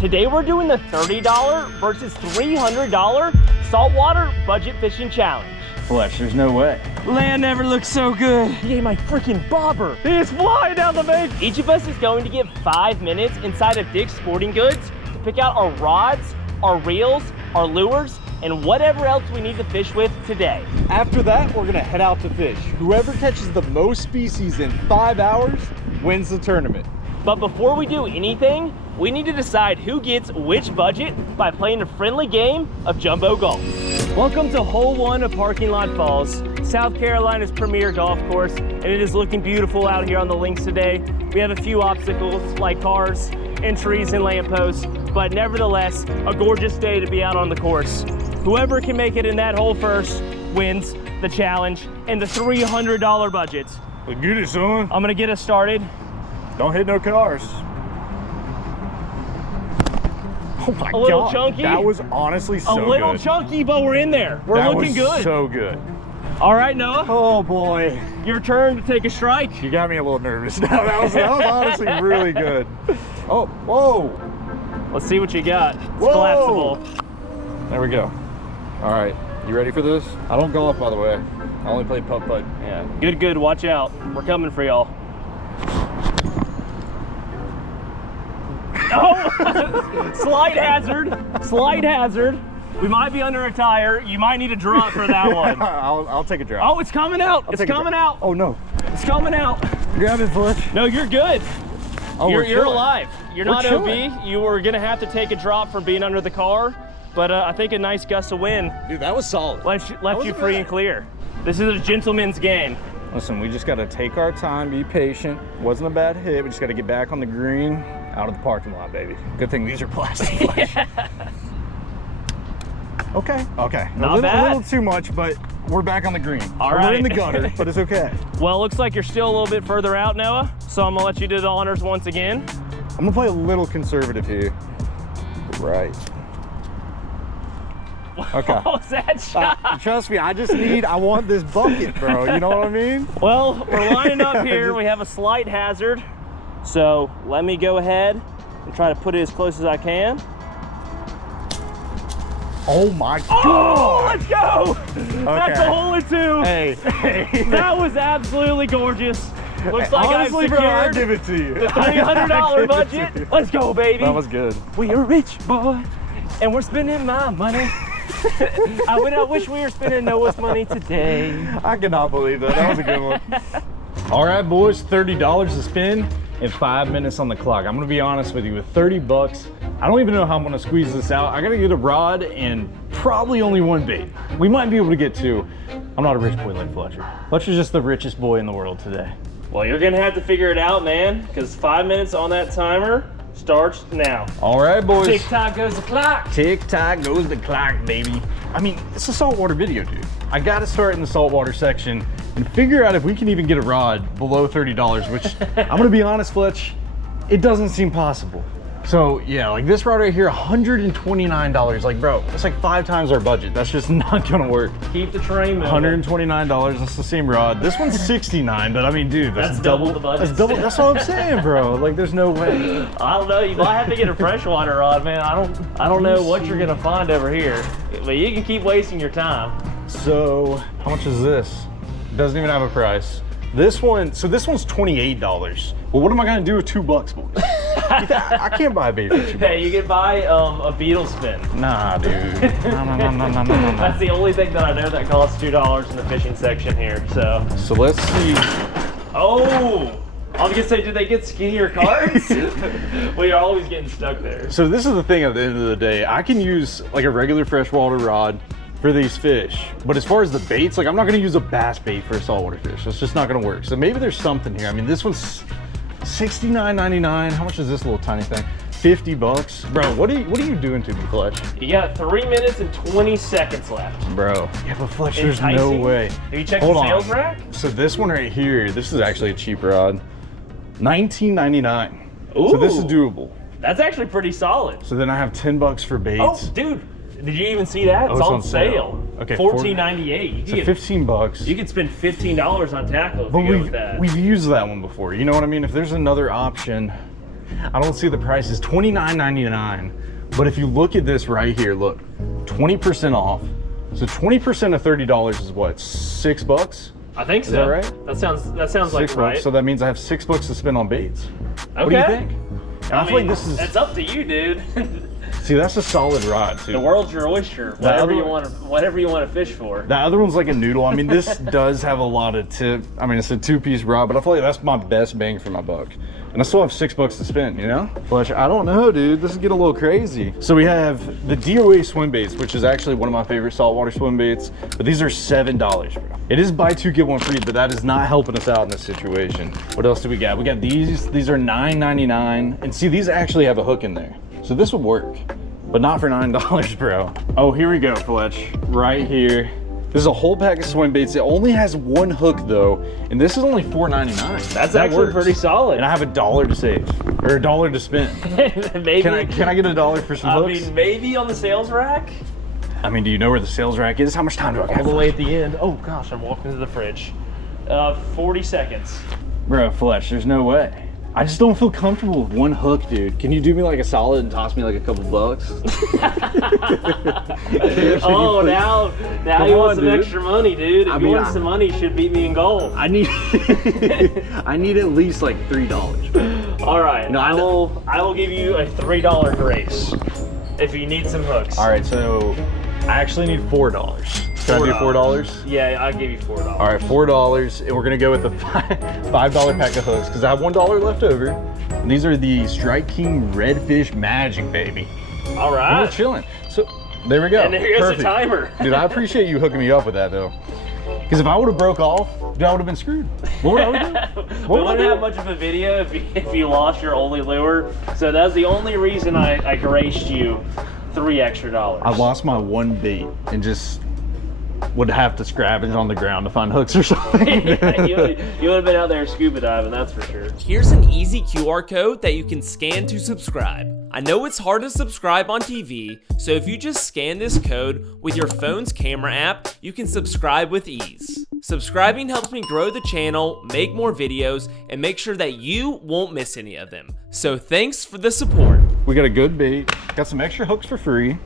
Today we're doing the $30 versus $300 saltwater budget fishing challenge. Fletch, there's no way. Land never looks so good. He ate my freaking bobber. He is flying down the bank. Each of us is going to get 5 minutes inside of Dick's Sporting Goods to pick out our rods, our reels, our lures, and whatever else we need to fish with today. After that, we're gonna head out to fish. Whoever catches the most species in 5 hours wins the tournament. But before we do anything, we need to decide who gets which budget by playing a friendly game of jumbo golf. Welcome to hole 1 of Parking Lot Falls, South Carolina's premier golf course, and it is looking beautiful out here on the links today. We have a few obstacles like cars and trees and lampposts, but nevertheless, a gorgeous day to be out on the course. Whoever can make it in that hole first wins the challenge and the $300 budget. Let's get it, son. I'm gonna get us started. Don't hit no cars. Oh my God. A little chunky. That was honestly so good. A little chunky, but we're in there. We're looking good. That was so good. All right, Noah. Oh boy. Your turn to take a strike. You got me a little nervous now. That was honestly really good. Oh, whoa. Let's see what you got. It's Whoa. collapsible. There we go. All right, you ready for this? I don't golf, by the way. I only play putt-putt. Yeah, good, watch out. We're coming for y'all. Oh, slight hazard. We might be under a tire. You might need a drop for that one. I'll take a drop. Oh, it's coming out. It's coming out. Oh no. It's coming out. Grab it, Fletch. No, you're good. Oh, you're alive. You're not chilling. OB. You were gonna have to take a drop from being under the car, but I think a nice gust of wind. Dude, that was solid. Left you free and clear. This is a gentleman's game. Listen, we just gotta take our time, be patient. Wasn't a bad hit. We just gotta get back on the green, out of the parking lot, baby. Good thing these are plastic. Yeah. Okay. Not bad. A little too much, but we're back on the green. All right. We're in the gutter, but it's okay. Well, it looks like you're still a little bit further out, Noah, so I'm gonna let you do the honors once again. I'm gonna play a little conservative here. Right. Okay. What was that shot? Trust me, I want this bucket, bro. You know what I mean? Well, we're lining up here. We have a slight hazard. So let me go ahead and try to put it as close as I can. Oh my God. Oh, let's go. Okay. That's a hole in 2. Hey. That was absolutely gorgeous. Looks like honestly, I've bro, I'll secured give it to you. the $300 budget. Let's go, baby. That was good. We are rich, boy, and we're spending my money. I wish we were spending Noah's money today. I cannot believe that. That was a good one. All right, boys, $30 to spin and 5 minutes on the clock. I'm gonna be honest with you, with 30 bucks, I don't even know how I'm gonna squeeze this out. I gotta get a rod and probably only one bait. We might be able to get 2. I'm not a rich boy like Fletcher. Fletcher's just the richest boy in the world today. Well, you're gonna have to figure it out, man, because 5 minutes on that timer starts now. All right, boys. Tick-tock goes the clock. Tick-tock goes the clock, baby. I mean, it's a saltwater video, dude. I gotta start in the saltwater section and figure out if we can even get a rod below $30, which I'm gonna be honest, Fletch, it doesn't seem possible. So yeah, like this rod right here, $129. Like, bro, it's like 5 times our budget. That's just not gonna work. Keep the train moving. $129, that's the same rod. This one's $69, but I mean, dude, that's double the budget. That's double, that's what I'm saying, bro. Like, there's no way. I don't know, you might have to get a freshwater rod, man. I don't know what you're gonna find over here, but you can keep wasting your time. So, how much is this? Doesn't even have a price. This one, so this one's $28. Well, what am I gonna do with $2, boys? I can't buy a bait for $2. Hey, you can buy a beetle spin. Nah, dude. No. That's the only thing that I know that costs $2 in the fishing section here, so. So let's see. Oh, I was gonna say, did they get skinnier cards? Well, you're always getting stuck there. So this is the thing at the end of the day. I can use like a regular freshwater rod for these fish, but as far as the baits, like I'm not gonna use a bass bait for a saltwater fish. That's just not gonna work. So maybe there's something here. I mean, this one's $69.99. How much is this little tiny thing? $50. Bro, what are you doing to me, Fletch? You got 3 minutes and 20 seconds left. Bro. Yeah, but Fletch, there's no Enticing? way. Have you checked the sales rack? So this one right here, this is actually a cheap rod. $19.99. Ooh. So this is doable. That's actually pretty solid. So then I have $10 for baits. Oh, dude, did you even see that? It's on sale. Okay, $14.98. So $15. You could spend $15 on tackle if But you go with that. we've used that one before. You know what I mean? If there's another option, I don't see the prices. $29.99. But if you look at this right here, look, 20% off. So 20% of $30 is what, $6? I think so. Is that right? That sounds like right. So that means I have $6 to spend on baits. Okay. What do you think? I feel like this is. It's up to you, dude. See, that's a solid rod too. The world's your oyster. Whatever you want to fish for. The other one's like a noodle. I mean, this does have a lot of tip. I mean, it's a 2-piece rod, but I feel like that's my best bang for my buck. And I still have $6 to spend, you know? Fletcher, I don't know, dude. This is getting a little crazy. So we have the DOA swim baits, which is actually one of my favorite saltwater swim baits, but these are $7, bro. It is buy 2, get 1 free, but that is not helping us out in this situation. What else do we got? We got these. These are $9.99. And see, these actually have a hook in there. So this would work, but not for $9, bro. Oh, here we go, Fletch. Right here. This is a whole pack of swim baits. It only has 1 hook though, and this is only $4.99. That's actually pretty solid. And I have $1 to save, or $1 to spend. Maybe. Can I get $1 for some hooks? I mean, maybe on the sales rack. I mean, do you know where the sales rack is? How much time do I have? All the way at the end. Oh gosh, I'm walking to the fridge. 40 seconds. Bro, Fletch, there's no way. I just don't feel comfortable with 1 hook, dude. Can you do me like a solid and toss me like a couple bucks? Oh, now you want some extra money, dude. If you want some money, you should beat me in golf. I need I need at least like $3. All right, I will give you a $3 grace if you need some hooks. All right, so I actually need $4. Should I do $4? Yeah, I'll give you $4. All right, $4, and we're gonna go with a $5 pack of hooks because I have $1 left over. And these are the Strike King Redfish Magic, baby. All right. We're chilling. So there we go. And there goes the timer. Dude, I appreciate you hooking me up with that though. Because if I would have broke off, dude, I would have been screwed. What would I do? We wouldn't have much of a video if you lost your only lure. So that's the only reason I graced you $3 extra. I lost my 1 bait and just would have to scavenge on the ground to find hooks or something. Yeah, you would have been out there scuba diving, that's for sure. Here's an easy QR code that you can scan to subscribe. I know it's hard to subscribe on TV, so if you just scan this code with your phone's camera app, you can subscribe with ease. Subscribing helps me grow the channel, make more videos, and make sure that you won't miss any of them. So thanks for the support. We got a good bait, got some extra hooks for free.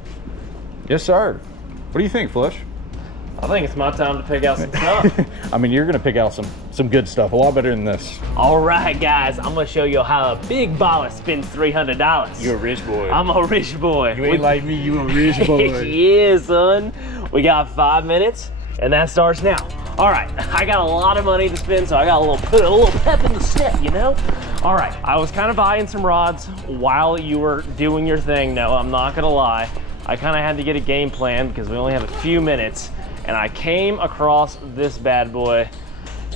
Yes, sir. What do you think, Flush? I think it's my time to pick out some stuff. I mean, you're gonna pick out some good stuff, a lot better than this. All right, guys, I'm gonna show you how a big baller spends $300. You're a rich boy. I'm a rich boy. You ain't like me, you a rich boy. Yeah, son. We got 5 minutes, and that starts now. All right, I got a lot of money to spend, so I got put a little pep in the step, you know? All right, I was kind of buying some rods while you were doing your thing. No, I'm not gonna lie. I kind of had to get a game plan because we only have a few minutes. And I came across this bad boy,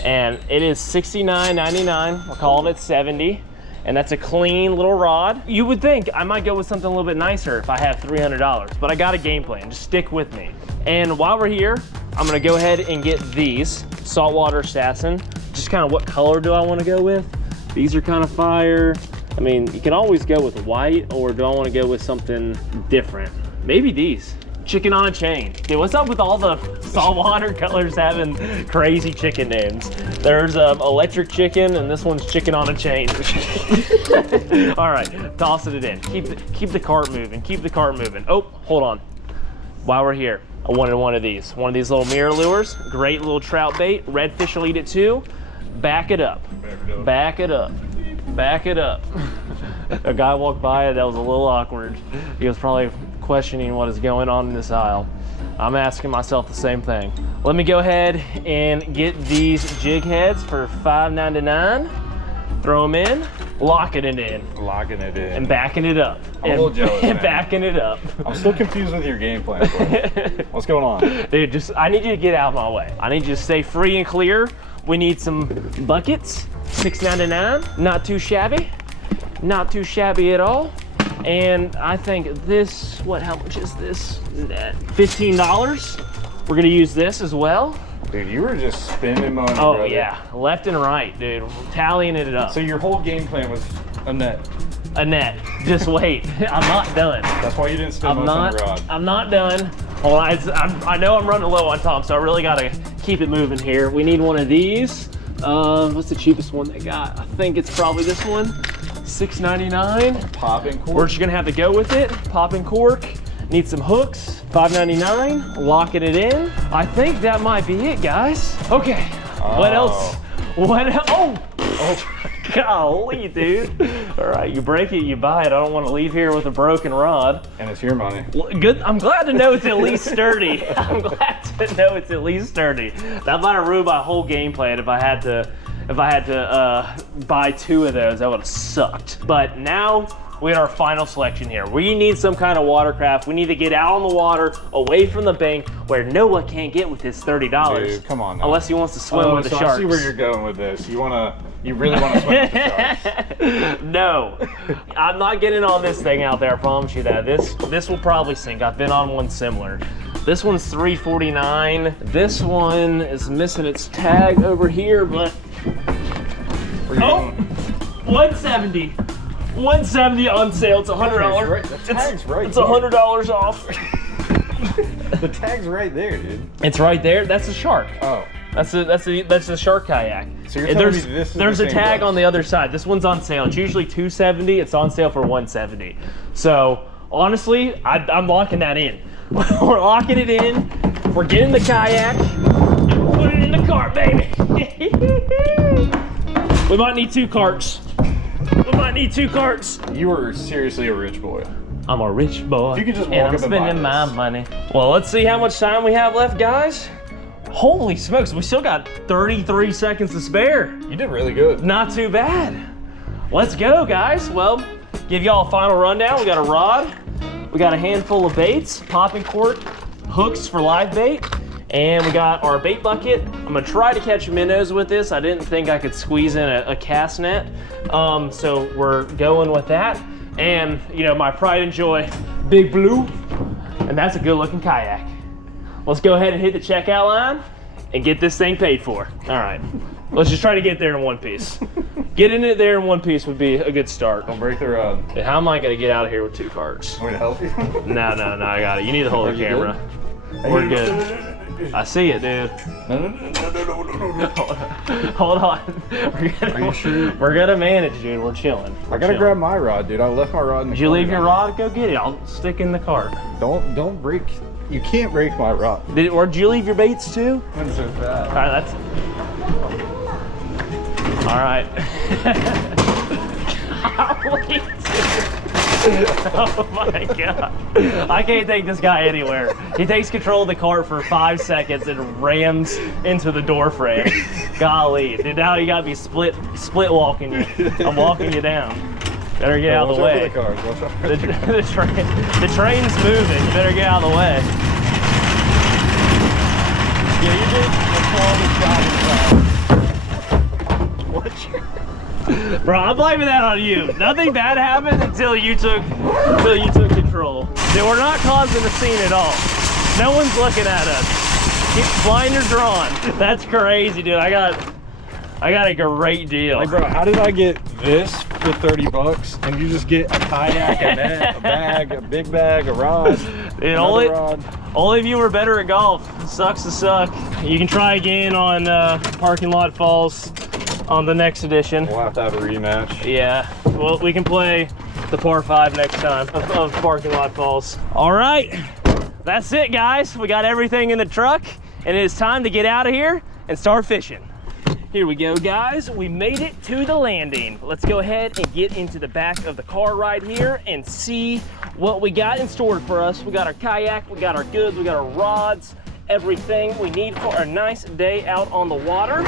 and it is $69.99. We're calling it 70, and that's a clean little rod. You would think I might go with something a little bit nicer if I have $300, but I got a game plan. Just stick with me. And while we're here, I'm gonna go ahead and get these Saltwater Assassin. Just kind of what color do I want to go with? These are kind of fire. I mean, you can always go with white, or do I want to go with something different? Maybe these. Chicken on a chain. Dude, what's up with all the saltwater colors having crazy chicken names? There's electric chicken, and this one's chicken on a chain. All right, tossing it in. Keep the cart moving. Keep the cart moving. Oh, hold on. While we're here, I wanted one of these little mirror lures. Great little trout bait. Redfish will eat it too. Back it up. Back it up. Back it up. A guy walked by, that was a little awkward. He was probably questioning what is going on in this aisle. I'm asking myself the same thing. Let me go ahead and get these jig heads for $5.99. Throw them in, locking it in. Locking it in. And backing it up. I'm a little jealous, and man. Backing it up. I'm still confused with your game plan. What's going on? Dude, I need you to get out of my way. I need you to stay free and clear. We need some buckets, $6.99. Not too shabby. Not too shabby at all. And I think this, how much is this? $15. We're gonna use this as well. Dude, you were just spending money, Oh, brother. yeah, left and right, dude. Tallying it up. So your whole game plan was a net. A net, just wait. I'm not done. That's why you didn't spend much on the rod. I'm not done. Hold on, I know I'm running low on time, so I really gotta keep it moving here. We need one of these. What's the cheapest one they got? I think it's probably this one. $6.99. Popping cork. We're just gonna have to go with it. Popping cork. Need some hooks. $5.99. Locking it in. I think that might be it, guys. Okay. What else? What else? Oh, golly, dude. All right, you break it, you buy it. I don't want to leave here with a broken rod. And it's your money. Good. I'm glad to know it's at least sturdy. I'm glad to know it's at least sturdy. That might have ruined my whole game plan if I had to buy 2 of those. That would have sucked. But now we had our final selection here. We need some kind of watercraft. We need to get out on the water, away from the bank, where Noah can't get with his $30. Dude, come on now. Unless he wants to swim with the sharks. I see where you're going with this. You really want to swim with the sharks? No, I'm not getting on this thing out there. I promise you that. This will probably sink. I've been on one similar. This one's $3.49. This one is missing its tag over here, but oh, $170. $170 on sale. It's $100. Right. The tag's right. It's $100 off. The tag's right there, dude. It's right there. That's a shark. Oh. That's a shark kayak. So you're telling me this is there's the a same tag price? on the other side. This one's on sale. It's usually $270. It's on sale for $170. So honestly, I'm locking that in. We're locking it in. We're getting the kayak. And we're putting it in the cart, baby. We might need 2 carts. We might need 2 carts. You are seriously a rich boy. I'm a rich boy. If you could just walk and up I'm and buy spending my this. money. Well, let's see how much time we have left, guys. Holy smokes, we still got 33 seconds to spare. You did really good. Not too bad. Let's go, guys. Well, give y'all a final rundown. We got a rod, we got a handful of baits, popping cork, hooks for live bait, and we got our bait bucket. I'm gonna try to catch minnows with this. I didn't think I could squeeze in a cast net, so we're going with that. And you know, my pride and joy, Big Blue, and that's a good looking kayak. Let's go ahead and hit the checkout line and get this thing paid for. All right, let's just try to get there in one piece. Getting it there in one piece would be a good start. Don't break the rod. And how am I gonna get out of here with 2 carts? Want me to help you? No, I got it. You need to hold the camera. We're good. I see it, dude. No. Hold on. Are you sure? We're gonna manage, dude. We're chilling. I gotta grab my rod, dude. I left my rod in the Did you leave corner. your rod? Go get it. I'll stick in the cart. Don't break. You can't break my rod. Or did you leave your baits too? I'm so fast. All right, that's. All right. Oh my God. I can't take this guy anywhere. He takes control of the cart for 5 seconds and rams into the door frame. Golly, dude, now you gotta be split walking you. I'm walking you down. Better get out of the way. Watch out for the cars. Watch out for The train's moving. You better get out of the way. Yeah, you did the quality job. Bro, I'm blaming that on you. Nothing bad happened until you took control. Dude, we're not causing a scene at all. No one's looking at us. Blinders are on. That's crazy, dude. I got a great deal. Like, bro, how did I get this for 30 bucks and you just get a kayak, a net, a bag, a big bag, a rod, Dude, rod? Only if you were better at golf. Sucks to suck. You can try again on Parking Lot Falls on the next edition. We'll have to have a rematch. Yeah, well, we can play the par 5 next time of Parking Lot Falls. All right, that's it, guys. We got everything in the truck, and it is time to get out of here and start fishing. Here we go, guys. We made it to the landing. Let's go ahead and get into the back of the car right here and see what we got in store for us. We got our kayak, we got our goods, we got our rods, everything we need for a nice day out on the water.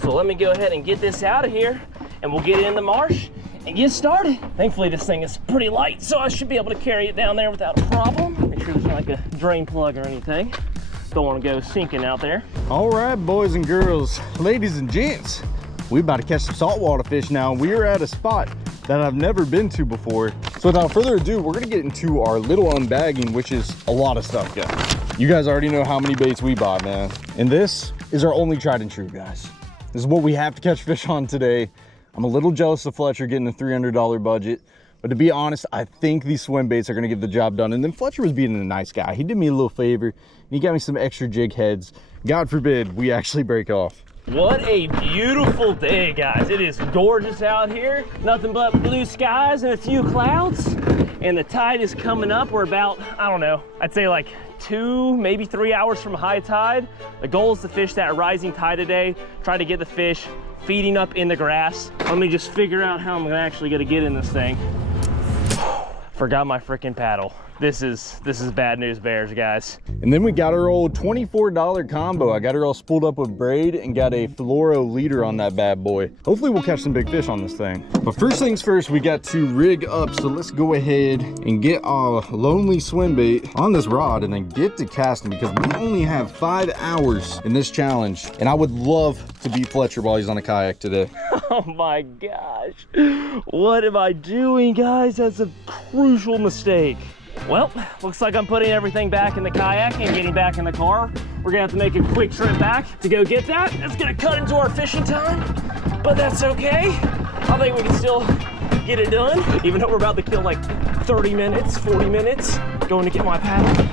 So let me go ahead and get this out of here and we'll get it in the marsh and get started. Thankfully this thing is pretty light, so I should be able to carry it down there without a problem. Make sure there's not like a drain plug or anything. Don't want to go sinking out there. All right, boys and girls, ladies and gents, we about to catch some saltwater fish now. We are at a spot that I've never been to before. So without further ado, we're gonna get into our little unbagging, which is a lot of stuff, guys. You guys already know how many baits we buy, man. And this is our only tried and true, guys. This is what we have to catch fish on today. I'm a little jealous of Fletcher getting a $300 budget, but to be honest, I think these swim baits are gonna get the job done. And then Fletcher was being a nice guy. He did me a little favor, and he got me some extra jig heads. God forbid we actually break off. What a beautiful day, guys. It is gorgeous out here. Nothing but blue skies and a few clouds. And the tide is coming up. We're about, I don't know, I'd say like 2, maybe 3 hours from high tide. The goal is to fish that rising tide today. Try to get the fish feeding up in the grass. Let me just figure out how I'm actually gonna get in this thing. Forgot my freaking paddle. This is bad news bears, guys. And then we got our old $24 combo. I got her all spooled up with braid and got a fluoro leader on that bad boy. Hopefully we'll catch some big fish on this thing. But first things first, we got to rig up. So let's go ahead and get our lonely swim bait on this rod and then get to casting, because we only have 5 hours in this challenge. And I would love to beat Fletcher while he's on a kayak today. Oh my gosh. What am I doing, guys? That's a crucial mistake. Well, looks like I'm putting everything back in the kayak and getting back in the car. We're gonna have to make a quick trip back to go get that. It's gonna cut into our fishing time, but that's okay. I think we can still get it done, even though we're about to kill like 30 minutes, 40 minutes going to get my paddle.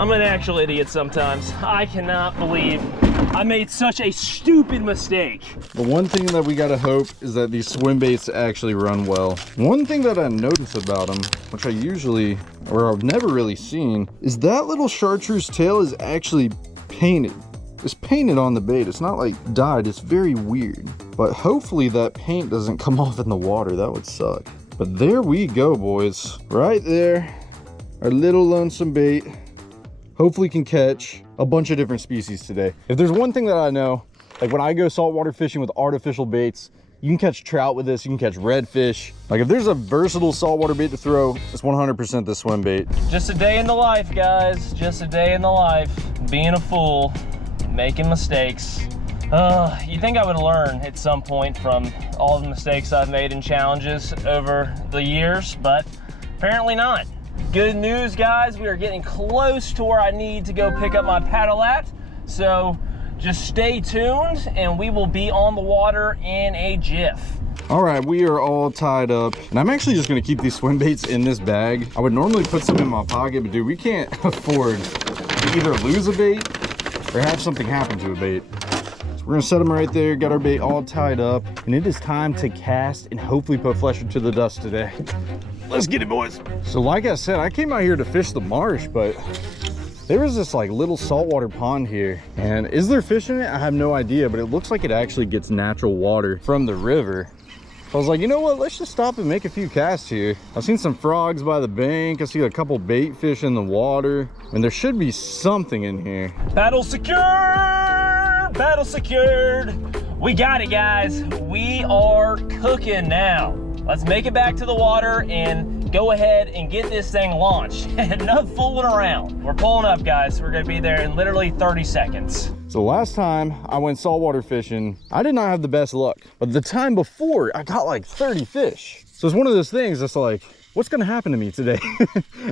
I'm an actual idiot sometimes. I cannot believe I made such a stupid mistake. The one thing that we gotta hope is that these swim baits actually run well. One thing that I notice about them, which I usually, or I've never really seen, is that little chartreuse tail is actually painted. It's painted on the bait. It's not like dyed. It's very weird. But hopefully that paint doesn't come off in the water. That would suck. But there we go, boys. Right there, our little lonesome bait. Hopefully can catch a bunch of different species today. If there's one thing that I know, like when I go saltwater fishing with artificial baits, you can catch trout with this, you can catch redfish. Like if there's a versatile saltwater bait to throw, it's 100% the swim bait. Just a day in the life, guys. Just a day in the life. Being a fool, making mistakes. You think I would learn at some point from all the mistakes I've made in challenges over the years, but apparently not. Good news, guys, we are getting close to where I need to go pick up my paddle at. So just stay tuned and we will be on the water in a jiff. All right, we are all tied up. And I'm actually just gonna keep these swim baits in this bag. I would normally put some in my pocket, but dude, we can't afford to either lose a bait or have something happen to a bait. So we're gonna set them right there, got our bait all tied up. And it is time to cast and hopefully put Fletcher to the dust today. Let's get it, boys. So like I said, I came out here to fish the marsh, but there was this like little saltwater pond here. And is there fish in it? I have no idea, but it looks like it actually gets natural water from the river. So I was like, you know what? Let's just stop and make a few casts here. I've seen some frogs by the bank. I see a couple bait fish in the water. And there should be something in here. Paddle secured! Paddle secured! We got it, guys. We are cooking now. Let's make it back to the water and go ahead and get this thing launched. Enough fooling around. We're pulling up, guys. We're gonna be there in literally 30 seconds. So last time I went saltwater fishing, I did not have the best luck. But the time before, I got like 30 fish. So it's one of those things that's like, what's gonna happen to me today?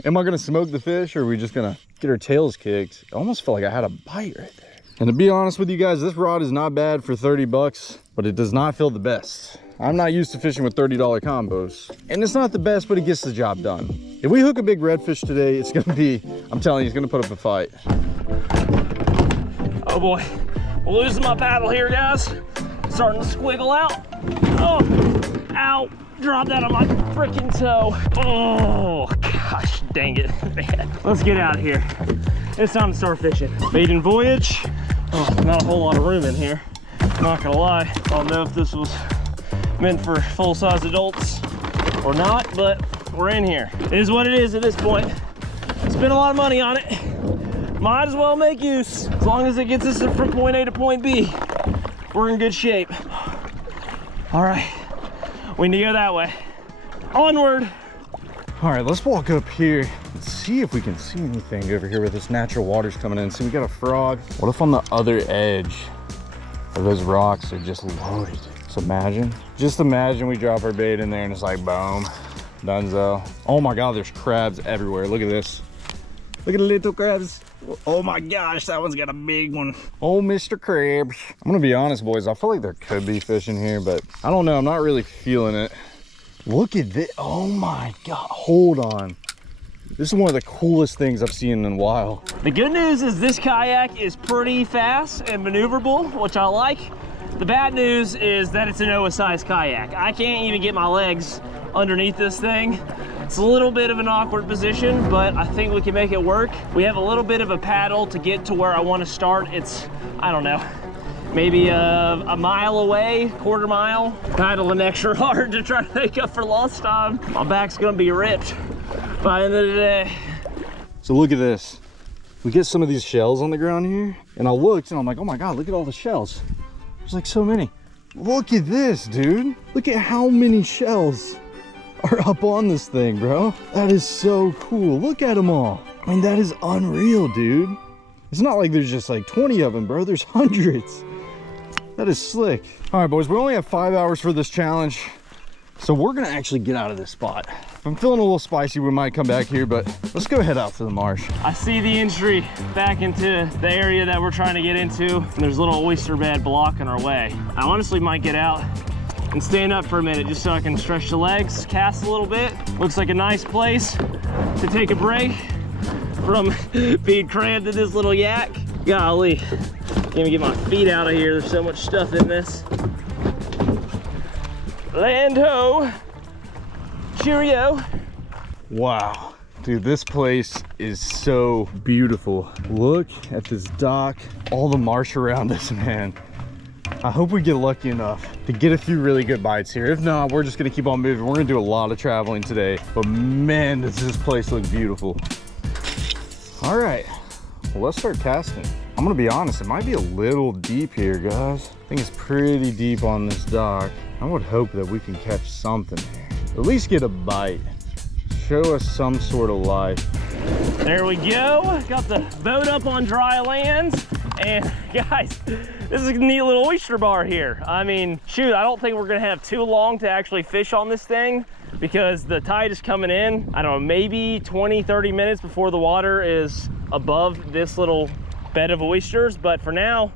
Am I gonna smoke the fish, or are we just gonna get our tails kicked? I almost felt like I had a bite right there. And to be honest with you guys, this rod is not bad for 30 bucks, but it does not feel the best. I'm not used to fishing with $30 combos. And it's not the best, but it gets the job done. If we hook a big redfish today, it's gonna be, I'm telling you, it's gonna put up a fight. Oh boy, we're losing my paddle here, guys. Starting to squiggle out. Oh, ow, dropped that on my freaking toe. Oh, gosh, dang it, man. Let's get out of here. It's time to start fishing. Maiden voyage. Oh, not a whole lot of room in here. Not gonna lie, I don't know if this was meant for full-size adults or not, but we're in here. It is what it is at this point. Spent a lot of money on it. Might as well make use. As long as it gets us from point A to point B, we're in good shape. All right, we need to go that way. Onward. All right, let's walk up here and see if we can see anything over here where this natural water's coming in. See, we got a frog. What if on the other edge of those rocks are just loaded? So just imagine we drop our bait in there and it's like, boom, dunzo. Oh my God, there's crabs everywhere. Look at this. Look at the little crabs. Oh my gosh, that one's got a big one. Oh, Mr. Krabs. I'm gonna be honest, boys. I feel like there could be fish in here, but I don't know. I'm not really feeling it. Look at this. Oh my God, hold on. This is one of the coolest things I've seen in a while. The good news is this kayak is pretty fast and maneuverable, which I like. The bad news is that it's an oversized kayak. I can't even get my legs underneath this thing. It's a little bit of an awkward position, but I think we can make it work. We have a little bit of a paddle to get to where I want to start. It's, I don't know, maybe a mile away, quarter mile. Paddling extra hard to try to make up for lost time. My back's gonna be ripped by the end of the day. So look at this. We get some of these shells on the ground here, and I looked and I'm like, oh my God, look at all the shells. There's like so many. Look at this, dude. Look at how many shells are up on this thing, bro. That is so cool. Look at them all. I mean, that is unreal, dude. It's not like there's just like 20 of them, bro. There's hundreds. That is slick. All right, boys, we only have 5 hours for this challenge, so we're gonna actually get out of this spot. If I'm feeling a little spicy, we might come back here, but let's go head out to the marsh. I see the entry back into the area that we're trying to get into. And there's a little oyster bed blocking our way. I honestly might get out and stand up for a minute just so I can stretch the legs, cast a little bit. Looks like a nice place to take a break from being crammed in this little yak. Golly, let me get my feet out of here. There's so much stuff in this. Land ho, cheerio. Wow, dude, this place is so beautiful. Look at this dock, all the marsh around us, man. I hope we get lucky enough to get a few really good bites here. If not, we're just gonna keep on moving. We're gonna do a lot of traveling today, but man, does this place look beautiful. All right, well, let's start casting. I'm gonna be honest, it might be a little deep here, guys. I think it's pretty deep on this dock. I would hope that we can catch something here. At least get a bite. Show us some sort of life. There we go. Got the boat up on dry land. And guys, this is a neat little oyster bar here. I mean, shoot, I don't think we're gonna have too long to actually fish on this thing because the tide is coming in. I don't know, maybe 20, 30 minutes before the water is above this little bed of oysters. But for now,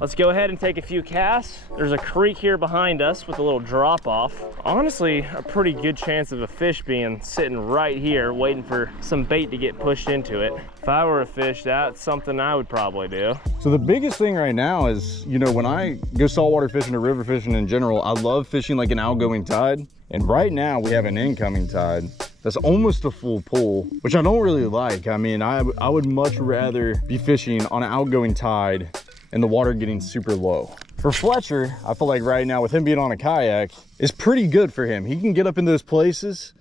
let's go ahead and take a few casts. There's a creek here behind us with a little drop off. Honestly, a pretty good chance of a fish being sitting right here waiting for some bait to get pushed into it. If I were a fish, that's something I would probably do. So the biggest thing right now is, you know, when I go saltwater fishing or river fishing in general, I love fishing like an outgoing tide. And right now we have an incoming tide that's almost a full pull, which I don't really like. I mean, I would much rather be fishing on an outgoing tide and the water getting super low. For Fletcher, I feel like right now with him being on a kayak, it's pretty good for him. He can get up in those places.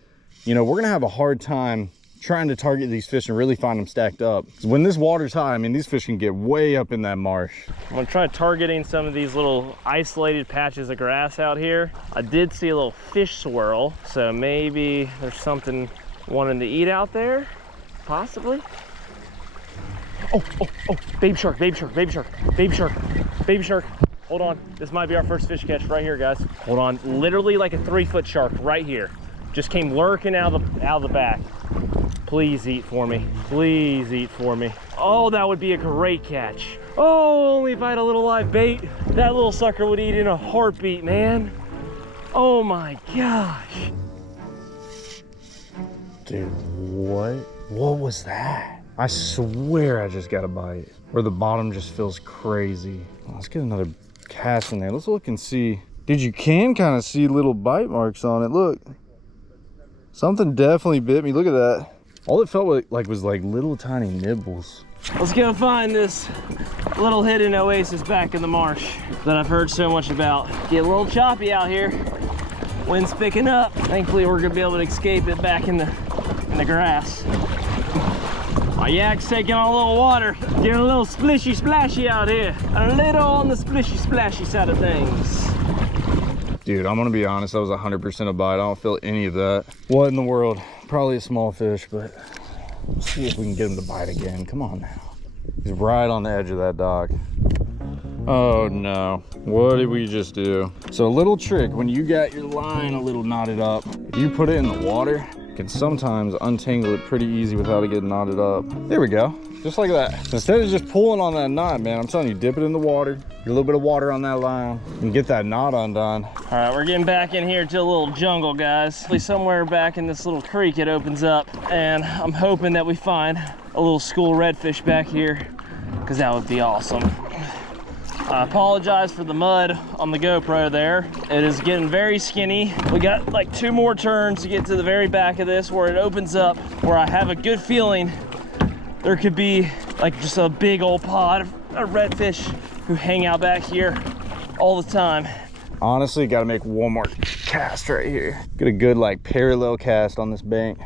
You know, we're gonna have a hard time trying to target these fish and really find them stacked up. When this water's high, I mean, these fish can get way up in that marsh. I'm gonna try targeting some of these little isolated patches of grass out here. I did see a little fish swirl, so maybe there's something wanting to eat out there, possibly. Oh, baby shark, baby shark, baby shark, baby shark, baby shark. Hold on, this might be our first fish catch right here, guys. Hold on, literally like a 3-foot shark right here. Just came lurking out of the back. Please eat for me, please eat for me. Oh, that would be a great catch. Oh, only if I had a little live bait, that little sucker would eat in a heartbeat, man. Oh my gosh. Dude, what was that? I swear I just got a bite. Where the bottom just feels crazy. Let's get another cast in there. Let's look and see. Dude, you can kind of see little bite marks on it. Look. Something definitely bit me. Look at that. All it felt like was like little tiny nibbles. Let's go find this little hidden oasis back in the marsh that I've heard so much about. Get a little choppy out here. Wind's picking up. Thankfully, we're gonna be able to escape it back in the grass. My yak's taking on a little water. Getting a little splishy splashy out here. A little on the splishy splashy side of things. Dude, I'm gonna be honest, that was 100% a bite. I don't feel any of that. What in the world? Probably a small fish, but let's see if we can get him to bite again. Come on now. He's right on the edge of that dock. Oh no, what did we just do? So a little trick, when you got your line a little knotted up, if you put it in the water can sometimes untangle it pretty easy without it getting knotted up. There we go, just like that. Instead of just pulling on that knot, man, I'm telling you, dip it in the water, get a little bit of water on that line, and get that knot undone. All right, we're getting back in here to a little jungle, guys. Somewhere back in this little creek, it opens up, and I'm hoping that we find a little school redfish back here, because that would be awesome. I apologize for the mud on the GoPro there. It is getting very skinny. We got like 2 more turns to get to the very back of this where it opens up, where I have a good feeling there could be like just a big old pod of redfish who hang out back here all the time. Honestly, got to make one more cast right here. Get a good like parallel cast on this bank.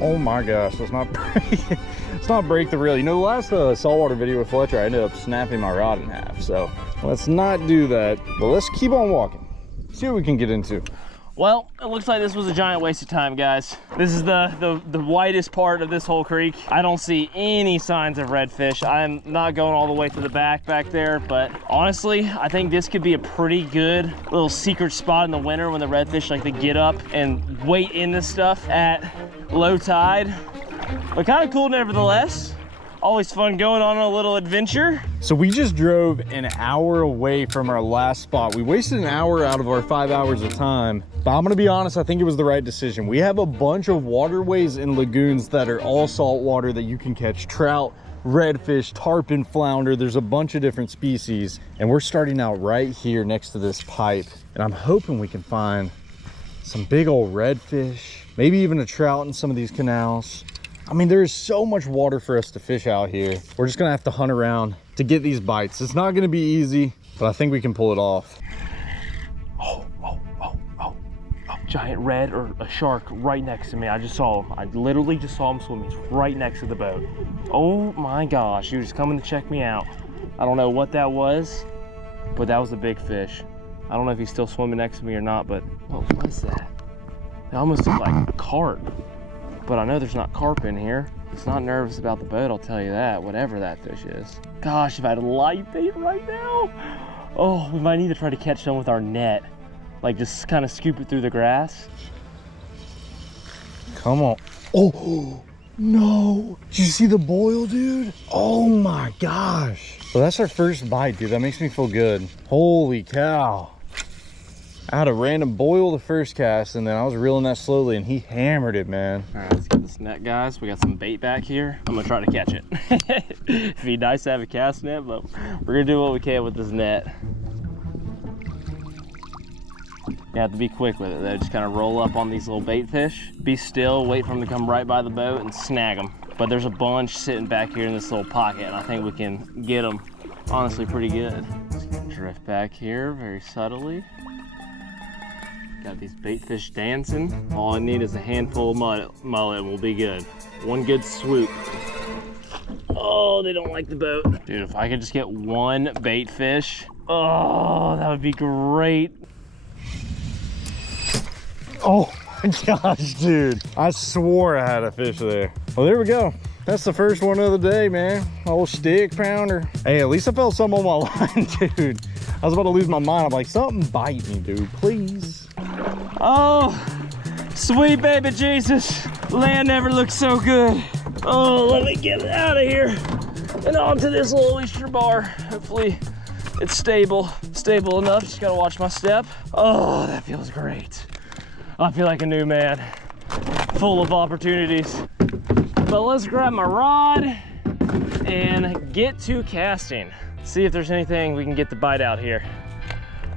Oh my gosh, let's not break the reel. You know, the last saltwater video with Fletcher, I ended up snapping my rod in half. So let's not do that, but let's keep on walking. See what we can get into. Well, it looks like this was a giant waste of time, guys. This is the widest part of this whole creek. I don't see any signs of redfish. I'm not going all the way to the back there, but honestly, I think this could be a pretty good little secret spot in the winter when the redfish like to get up and wait in this stuff at low tide. But kind of cool nevertheless. Always fun going on a little adventure. So we just drove an hour away from our last spot. We wasted an hour out of our 5 hours of time, but I'm gonna be honest, I think it was the right decision. We have a bunch of waterways and lagoons that are all saltwater that you can catch trout, redfish, tarpon, flounder. There's a bunch of different species, and we're starting out right here next to this pipe, and I'm hoping we can find some big old redfish, maybe even a trout in some of these canals. I mean, there is so much water for us to fish out here. We're just gonna have to hunt around to get these bites. It's not gonna be easy, but I think we can pull it off. Oh, giant red or a shark right next to me. I just saw him. I literally just saw him swimming. He's right next to the boat. Oh my gosh, he was coming to check me out. I don't know what that was, but that was a big fish. I don't know if he's still swimming next to me or not, but what was that? It almost looked like carp. But I know there's not carp in here. It's not nervous about the boat, I'll tell you that, whatever that fish is. Gosh, if I had a live bait right now, oh, we might need to try to catch them with our net. Like just kind of scoop it through the grass. Come on. Oh, no. Did you see the boil, dude? Oh my gosh. Well, that's our first bite, dude. That makes me feel good. Holy cow. I had a random boil the first cast, and then I was reeling that slowly, and he hammered it, man. All right, let's get this net, guys. We got some bait back here. I'm gonna try to catch it. It'd be nice to have a cast net, but we're gonna do what we can with this net. You have to be quick with it. They just kind of roll up on these little bait fish. Be still, wait for them to come right by the boat and snag them. But there's a bunch sitting back here in this little pocket, and I think we can get them honestly pretty good. Just gonna drift back here very subtly. Got these bait fish dancing. All I need is a handful of mullet and we'll be good. One good swoop. Oh, they don't like the boat. Dude, if I could just get one bait fish, oh, that would be great. Oh my gosh, dude. I swore I had a fish there. Well, there we go. That's the first one of the day, man. Old stick pounder. Hey, at least I felt something on my line, dude. I was about to lose my mind. I'm like, something bite me, dude, please. Oh, sweet baby Jesus. Land never looked so good. Oh, let me get out of here and onto this little oyster bar. Hopefully it's stable enough. Just gotta watch my step. Oh, that feels great. I feel like a new man, full of opportunities. But let's grab my rod and get to casting. See if there's anything we can get the bite out here.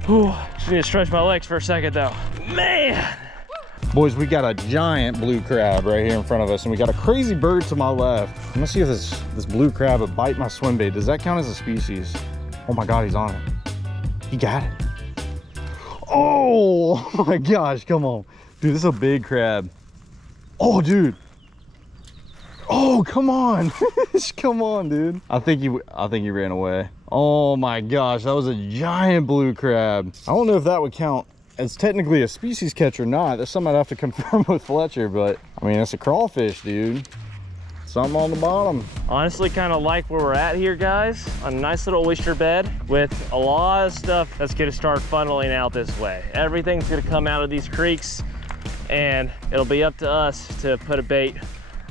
Whew, just need to stretch my legs for a second though. Man! Boys, we got a giant blue crab right here in front of us, and we got a crazy bird to my left. I'm gonna see if this blue crab would bite my swim bait. Does that count as a species? Oh my God, he's on it. He got it. Oh my gosh, come on. Dude, this is a big crab. Oh, dude. Oh, come on. Come on, dude. I think he ran away. Oh my gosh, that was a giant blue crab. I don't know if that would count as technically a species catch or not. That's something I'd have to confirm with Fletcher, but I mean, it's a crawfish, dude. Something on the bottom. Honestly, kind of like where we're at here, guys. A nice little oyster bed with a lot of stuff that's gonna start funneling out this way. Everything's gonna come out of these creeks and it'll be up to us to put a bait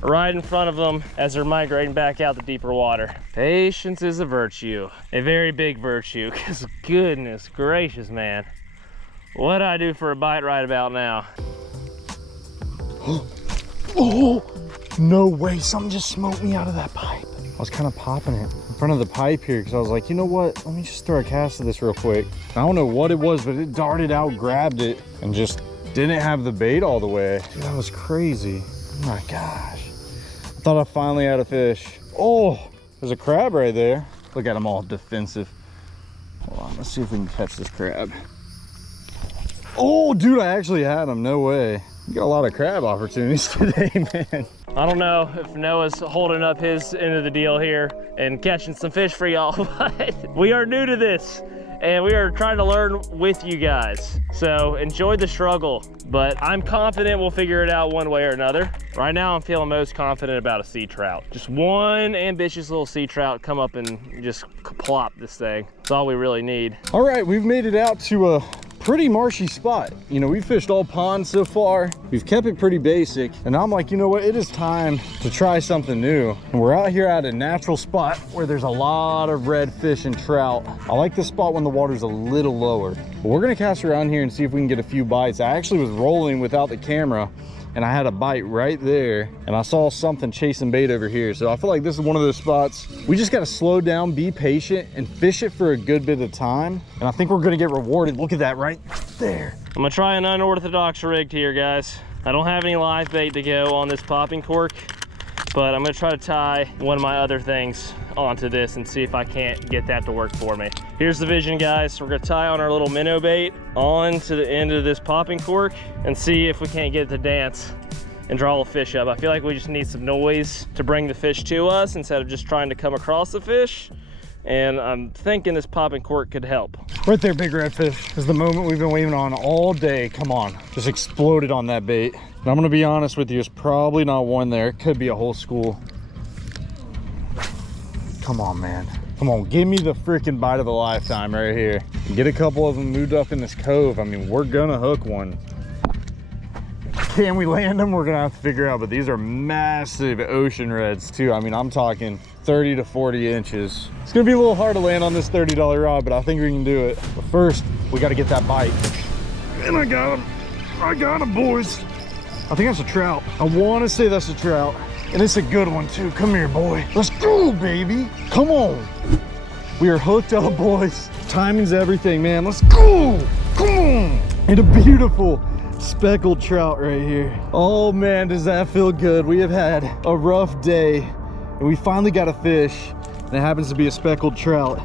right in front of them as they're migrating back out the deeper water. Patience is a virtue, a very big virtue, because goodness gracious, man. What'd I do for a bite right about now? Oh, no way, something just smoked me out of that pipe. I was kind of popping it in front of the pipe here because I was like, you know what? Let me just throw a cast of this real quick. I don't know what it was, but it darted out, grabbed it, and just didn't have the bait all the way. Dude, that was crazy. Oh my gosh. I thought I finally had a fish. Oh, there's a crab right there. Look at him all defensive. Hold on, let's see if we can catch this crab. Oh, dude, I actually had him. No way. You got a lot of crab opportunities today, man. I don't know if Noah's holding up his end of the deal here and catching some fish for y'all, but we are new to this and we are trying to learn with you guys. So enjoy the struggle, but I'm confident we'll figure it out one way or another. Right now, I'm feeling most confident about a sea trout. Just one ambitious little sea trout come up and just plop this thing. That's all we really need. All right, we've made it out to a pretty marshy spot. You know, we fished all ponds so far. We've kept it pretty basic. And I'm like, you know what? It is time to try something new. And we're out here at a natural spot where there's a lot of redfish and trout. I like this spot when the water's a little lower. But we're gonna cast around here and see if we can get a few bites. I actually was rolling without the camera and I had a bite right there and I saw something chasing bait over here. So I feel like this is one of those spots we just got to slow down, be patient, and fish it for a good bit of time. And I think we're going to get rewarded. Look at that right there. I'm gonna try an unorthodox rig here, guys. I don't have any live bait to go on this popping cork, but I'm gonna try to tie one of my other things onto this and see if I can't get that to work for me. Here's the vision, guys. We're gonna tie on our little minnow bait onto the end of this popping cork and see if we can't get it to dance and draw the fish up. I feel like we just need some noise to bring the fish to us instead of just trying to come across the fish. And I'm thinking this popping cork could help. Right there, big redfish, is the moment we've been waiting on all day. Come on, just exploded on that bait. And I'm gonna be honest with you, it's probably not one there. It could be a whole school. Come on, man. Come on, give me the freaking bite of a lifetime right here. Get a couple of them moved up in this cove. I mean, we're gonna hook one. Can we land them? We're gonna have to figure out, but these are massive ocean reds too. I mean, I'm talking 30 to 40 inches. It's gonna be a little hard to land on this $30 rod, but I think we can do it. But first, we gotta get that bite. And I got him. I got him, boys. I think that's a trout. I wanna say that's a trout. And it's a good one too. Come here, boy. Let's go, baby. Come on. We are hooked up, boys. Timing's everything, man. Let's go. Come on. And a beautiful speckled trout right here. Oh man, does that feel good. We have had a rough day and we finally got a fish, and it happens to be a speckled trout.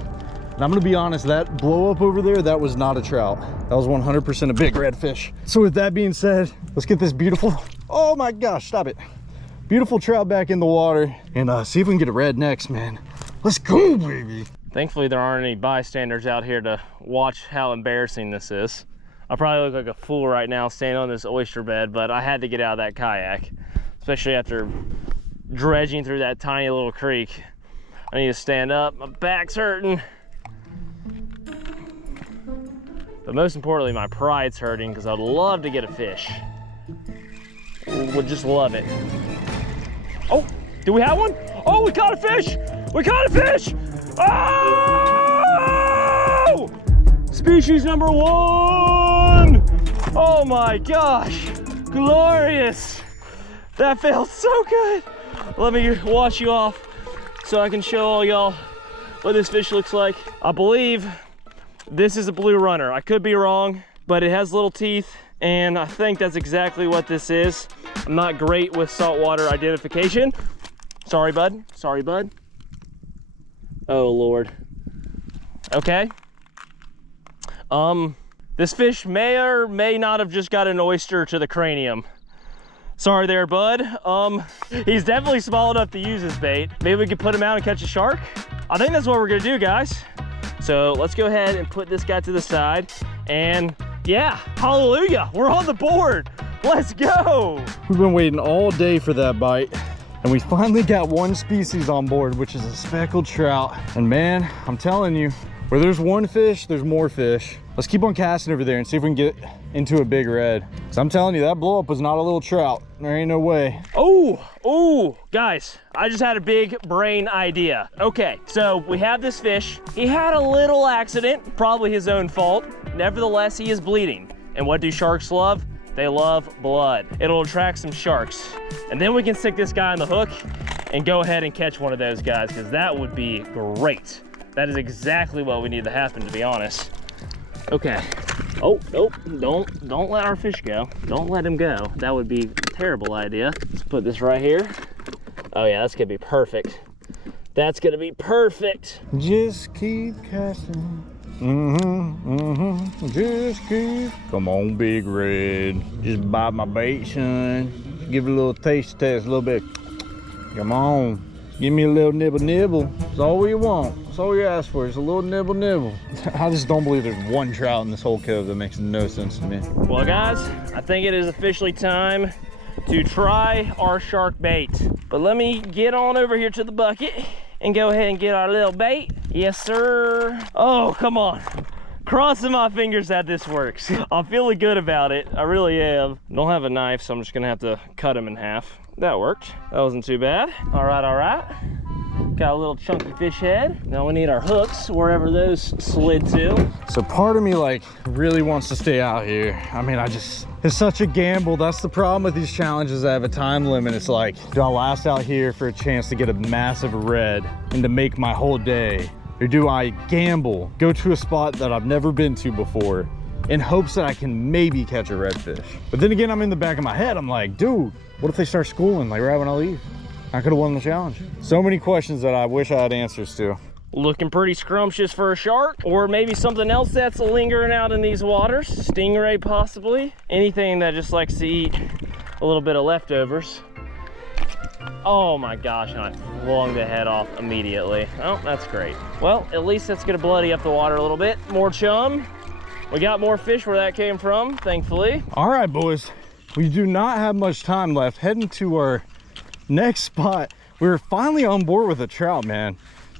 And I'm gonna be honest, that blow up over there, that was not a trout. That was 100% a big redfish. So with that being said, let's get this beautiful, oh my gosh, stop it. Beautiful trout back in the water and see if we can get a red next, man. Let's go, baby. Thankfully, there aren't any bystanders out here to watch how embarrassing this is. I probably look like a fool right now standing on this oyster bed, but I had to get out of that kayak, especially after dredging through that tiny little creek. I need to stand up, my back's hurting. But most importantly, my pride's hurting because I'd love to get a fish. Would just love it. Oh, do we have one? Oh, we caught a fish! We caught a fish! Oh! Species number 1! Oh my gosh, glorious. That felt so good. Let me wash you off so I can show all y'all what this fish looks like. I believe this is a blue runner. I could be wrong, but it has little teeth and I think that's exactly what this is. I'm not great with saltwater identification. Sorry, bud. Sorry, bud. Oh, Lord. Okay. This fish may or may not have just got an oyster to the cranium. Sorry there, bud. He's definitely small enough to use his bait. Maybe we could put him out and catch a shark. I think that's what we're gonna do, guys. So let's go ahead and put this guy to the side. And yeah, hallelujah, we're on the board. Let's go. We've been waiting all day for that bite. And we finally got one species on board, which is a speckled trout. And man, I'm telling you, Where there's one fish, there's more fish. Let's keep on casting over there and see if we can get into a big red. So I'm telling you, that blow up was not a little trout. There ain't no way. Oh, guys, I just had a big brain idea. Okay, so we have this fish. He had a little accident, probably his own fault. Nevertheless, he is bleeding. And what do sharks love? They love blood. It'll attract some sharks. And then we can stick this guy on the hook and go ahead and catch one of those guys, because that would be great. That is exactly what we need to happen, to be honest. Okay. Oh, nope, don't let our fish go. Don't let him go. That would be a terrible idea. Let's put this right here. Oh yeah, that's gonna be perfect. That's gonna be perfect. Just keep casting. Just keep. Come on, big red. Just bite my bait, son. Give it a little taste test, a little bit. Come on. Give me a little nibble nibble. That's all we want. That's all you ask for, is a little nibble nibble. I just don't believe there's one trout in this whole cove. That makes no sense to me. Well guys, I think it is officially time to try our shark bait. But let me get on over here to the bucket and go ahead and get our little bait. Yes, sir. Oh, come on. Crossing my fingers that this works. I'm feeling good about it. I really am. Don't have a knife, so I'm just gonna have to cut him in half. That worked. That wasn't too bad. All right, all right. Got a little chunky fish head. Now we need our hooks, wherever those slid to. So part of me like really wants to stay out here. I mean, it's such a gamble. That's the problem with these challenges. I have a time limit. It's like, do I last out here for a chance to get a massive red and to make my whole day? Or do I gamble, go to a spot that I've never been to before in hopes that I can maybe catch a redfish? But then again, I'm in the back of my head, I'm like, dude, what if they start schooling like right when I leave? I could have won the challenge. So many questions that I wish I had answers to. Looking pretty scrumptious for a shark, or maybe something else that's lingering out in these waters. Stingray possibly. Anything that just likes to eat a little bit of leftovers. Oh my gosh, and I flung the head off immediately. Oh, that's great. Well, at least that's gonna bloody up the water a little bit. More chum. We got more fish where that came from, thankfully. All right, boys. We do not have much time left. Heading to our next spot. We're finally on board with a trout, man.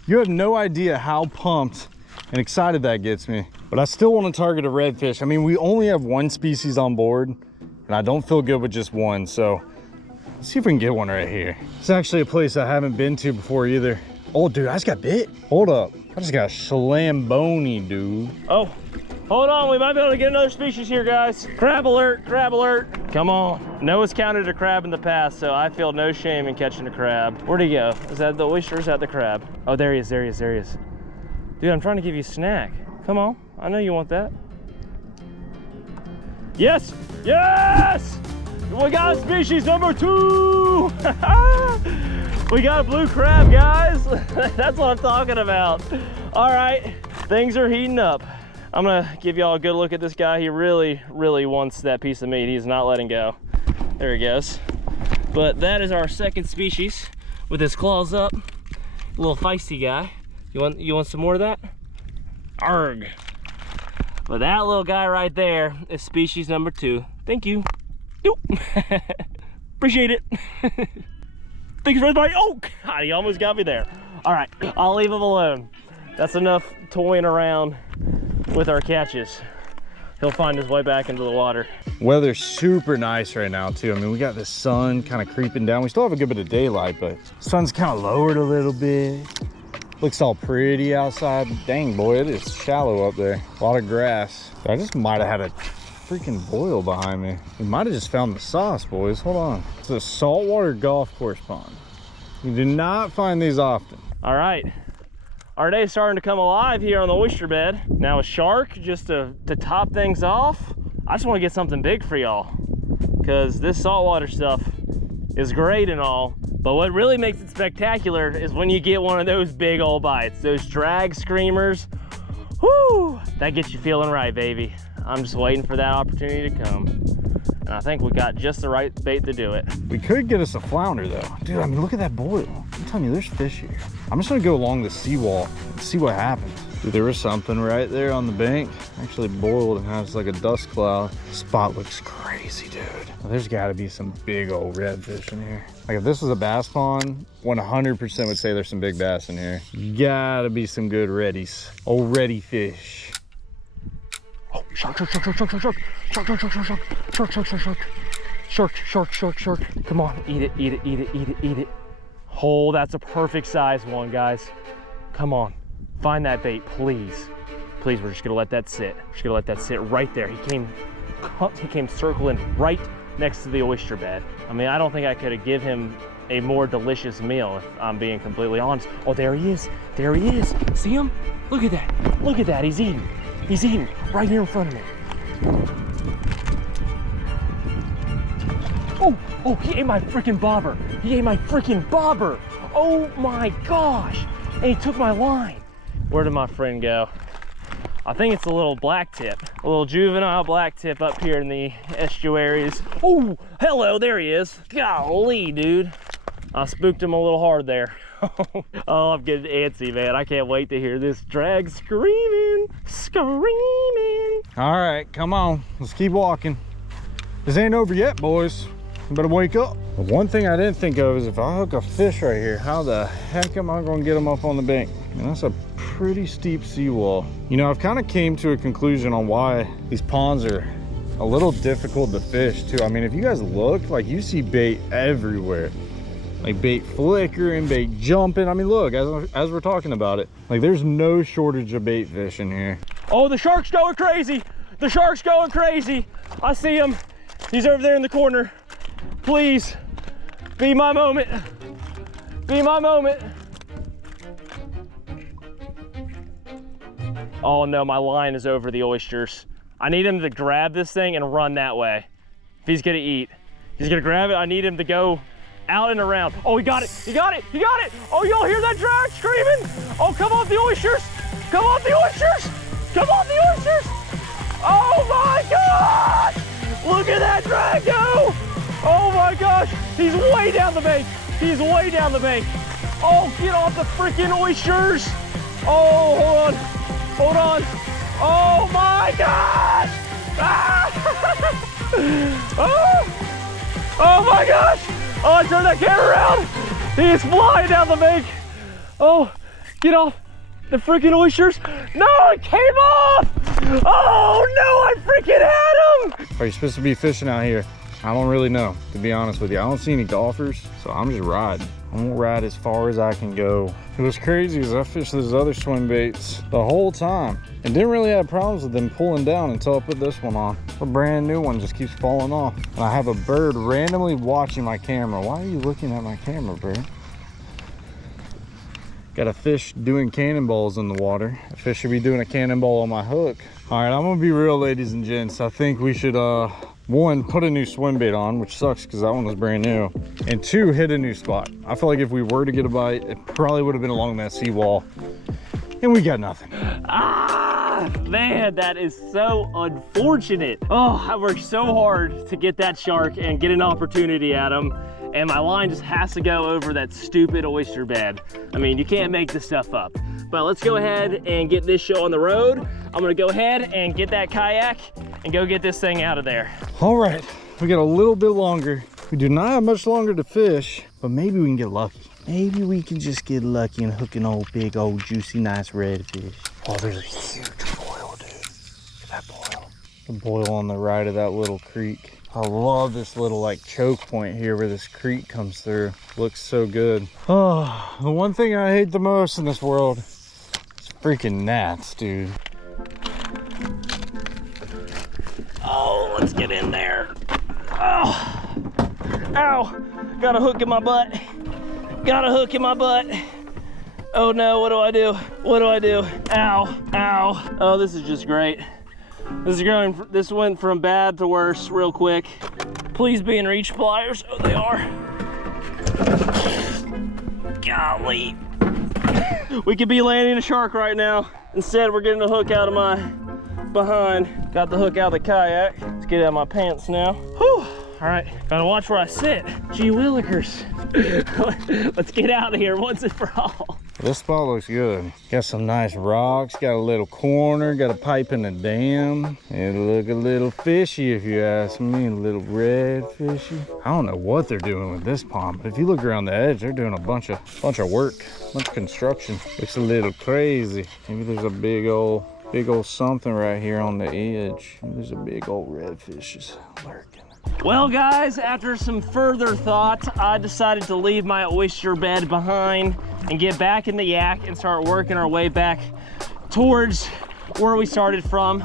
You have no idea how pumped and excited that gets me. But I still want to target a redfish. I mean, we only have one species on board, and I don't feel good with just one. So let's see if we can get one right here. It's actually a place I haven't been to before either. Oh, dude, I just got bit. Hold up. I just got shlamboni, dude. Oh, hold on. We might be able to get another species here, guys. Crab alert, crab alert. Come on. Noah's counted a crab in the past, so I feel no shame in catching a crab. Where'd he go? Is that the oyster or is that the crab? Oh, there he is, there he is, there he is. Dude, I'm trying to give you a snack. Come on. I know you want that. Yes! Yes! We got species number 2! We got a blue crab, guys. That's what I'm talking about. All right, things are heating up. I'm gonna give y'all a good look at this guy. He really, really wants that piece of meat. He's not letting go. There he goes. But that is our second species with his claws up. A little feisty guy. You want some more of that? Arg. But that little guy right there is species number 2. Thank you. Doop. Appreciate it. Thanks for everybody. Oh God, he almost got me there. All right, I'll leave him alone. That's enough toying around with our catches. He'll find his way back into the water. Weather's super nice right now too. I mean, we got the sun kind of creeping down. We still have a good bit of daylight, but sun's kind of lowered a little bit. Looks all pretty outside. Dang, boy, it is shallow up there. A lot of grass. I just might have had a freaking boil behind me. We might have just found the sauce, boys. Hold on. It's a saltwater golf course pond. You do not find these often. All right. Our day's starting to come alive here on the oyster bed. Now a shark, just to top things off, I just want to get something big for y'all, because this saltwater stuff is great and all, but what really makes it spectacular is when you get one of those big old bites, those drag screamers. Whoo, that gets you feeling right, baby. I'm just waiting for that opportunity to come. And I think we got just the right bait to do it. We could get us a flounder though. Dude, I mean, look at that boil. I'm telling you, there's fish here. I'm just gonna go along the seawall and see what happens. Dude, there was something right there on the bank. Actually boiled and has like a dust cloud. Spot looks crazy, dude. Well, there's gotta be some big old redfish in here. Like if this was a bass pond, 100% would say there's some big bass in here. Gotta be some good reddies. Old reddy fish. Oh, shark, shark, shark, shark, shark, shark, shark, shark, shark, shark, shark, shark, shark, shark, shark, shark, shark, shark. Come on, eat it, eat it, eat it, eat it, eat it. Oh, that's a perfect size one, guys. Come on, find that bait, please. Please, we're just gonna let that sit. We're just gonna let that sit right there. He came circling right next to the oyster bed. I mean, I don't think I could have given him a more delicious meal if I'm being completely honest. Oh, there he is. There he is. See him? Look at that. Look at that. He's eating. He's eating right here in front of me. Oh, he ate my freaking bobber. He ate my freaking bobber. Oh my gosh. And he took my line. Where did my friend go? I think it's a little black tip, a little juvenile black tip up here in the estuaries. Oh, hello, there he is. Golly, dude. I spooked him a little hard there. Oh, I'm getting antsy, man. I can't wait to hear this drag screaming, screaming. All right, come on, let's keep walking. This ain't over yet, boys. You better wake up. One thing I didn't think of is if I hook a fish right here, how the heck am I gonna get them up on the bank? And that's a pretty steep seawall. You know, I've kind of came to a conclusion on why these ponds are a little difficult to fish too. I mean, if you guys look, like you see bait everywhere. Like bait flickering, bait jumping. I mean, look, as we're talking about it, like there's no shortage of bait fish in here. Oh, the shark's going crazy. The shark's going crazy. I see him. He's over there in the corner. Please, be my moment. Be my moment. Oh no, my line is over the oysters. I need him to grab this thing and run that way. If he's gonna eat, he's gonna grab it. I need him to go out and around. Oh, he got it, he got it, he got it. Oh, y'all hear that drag screaming? Oh, come off the oysters. Come off the oysters. Come off the oysters. Oh my gosh. Look at that drag go. Oh my gosh, he's way down the bank. He's way down the bank. Oh, get off the freaking oysters. Oh, hold on, hold on. Oh my gosh. Ah. Oh my gosh. Oh, I turned that camera around. He is flying down the bank. Oh, get off the freaking oysters. No, it came off. Oh no, I freaking had him. Are you supposed to be fishing out here? I don't really know, to be honest with you. I don't see any golfers, so I'm just riding. I'm gonna ride as far as I can go. It was crazy is I fished those other swim baits the whole time and didn't really have problems with them pulling down until I put this one on. A brand new one just keeps falling off. And I have a bird randomly watching my camera. Why are you looking at my camera, bird? Got a fish doing cannonballs in the water. A fish should be doing a cannonball on my hook. All right, I'm gonna be real, ladies and gents. I think we should, one, put a new swim bait on, which sucks because that one was brand new. And two, hit a new spot. I feel like if we were to get a bite, it probably would have been along that seawall. And we got nothing. Ah, man, that is so unfortunate. Oh, I worked so hard to get that shark and get an opportunity at him. And my line just has to go over that stupid oyster bed. I mean, you can't make this stuff up. But let's go ahead and get this show on the road. I'm gonna go ahead and get that kayak and go get this thing out of there. All right, we got a little bit longer. We do not have much longer to fish, but maybe we can get lucky. Maybe we can just get lucky and hook an old big old juicy nice redfish. Oh, there's a huge boil, dude. Look at that boil. The boil on the right of that little creek. I love this little like choke point here where this creek comes through. Looks so good. Oh, the one thing I hate the most in this world is freaking gnats, dude. Oh, let's get in there. Oh, ow, got a hook in my butt. Got a hook in my butt. Oh no, what do I do? What do I do? Ow, ow. Oh, this is just great. This went from bad to worse real quick. Please be in reach pliers. Oh, they are. Golly. We could be landing a shark right now. Instead, we're getting a hook out of my behind. Got the hook out of the kayak. Let's get it out of my pants now. Whew. All right, gotta watch where I sit. Gee willikers. Let's get out of here once and for all. This spot looks good. Got some nice rocks, got a little corner, got a pipe in the dam. It look a little fishy if you ask me, a little red fishy. I don't know what they're doing with this pond, but if you look around the edge, they're doing a bunch of work, bunch of construction. Looks a little crazy. Maybe there's a big old something right here on the edge. There's a big old redfish lurking. Well guys, after some further thought, I decided to leave my oyster bed behind and get back in the yak and start working our way back towards where we started from.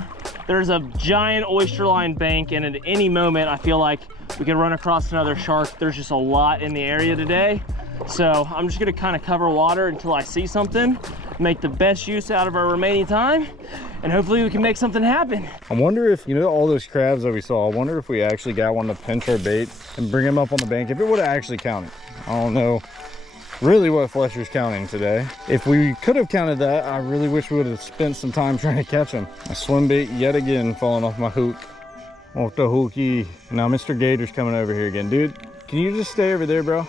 There's a giant oyster line bank, and at any moment I feel like we could run across another shark. There's just a lot in the area today. So I'm just gonna kind of cover water until I see something, make the best use out of our remaining time, and hopefully we can make something happen. I wonder if, you know, all those crabs that we saw, I wonder if we actually got one to pinch our bait and bring him up on the bank, if it would have actually counted. I don't know really what Fletcher's counting today. If we could have counted that, I really wish we would have spent some time trying to catch him. My swim bait yet again falling off my hook. Off the hooky. Now Mr. Gator's coming over here again. Dude, can you just stay over there, bro?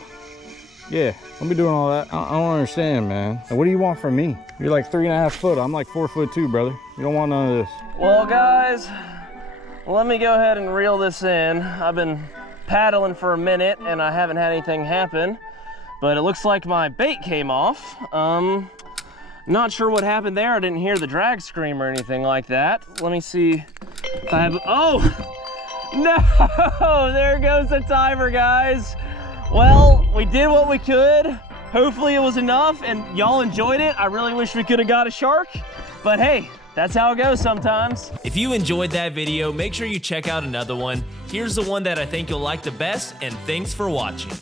Yeah, don't be doing all that. I don't understand, man. What do you want from me? You're like 3.5 foot. I'm like 4'2", brother. You don't want none of this. Well guys, let me go ahead and reel this in. I've been paddling for a minute and I haven't had anything happen, but it looks like my bait came off. Not sure what happened there. I didn't hear the drag scream or anything like that. Let me see if I have, oh, no, there goes the timer, guys. Well, we did what we could. Hopefully it was enough and y'all enjoyed it. I really wish we could have got a shark, but hey, that's how it goes sometimes. If you enjoyed that video, make sure you check out another one. Here's the one that I think you'll like the best, and thanks for watching.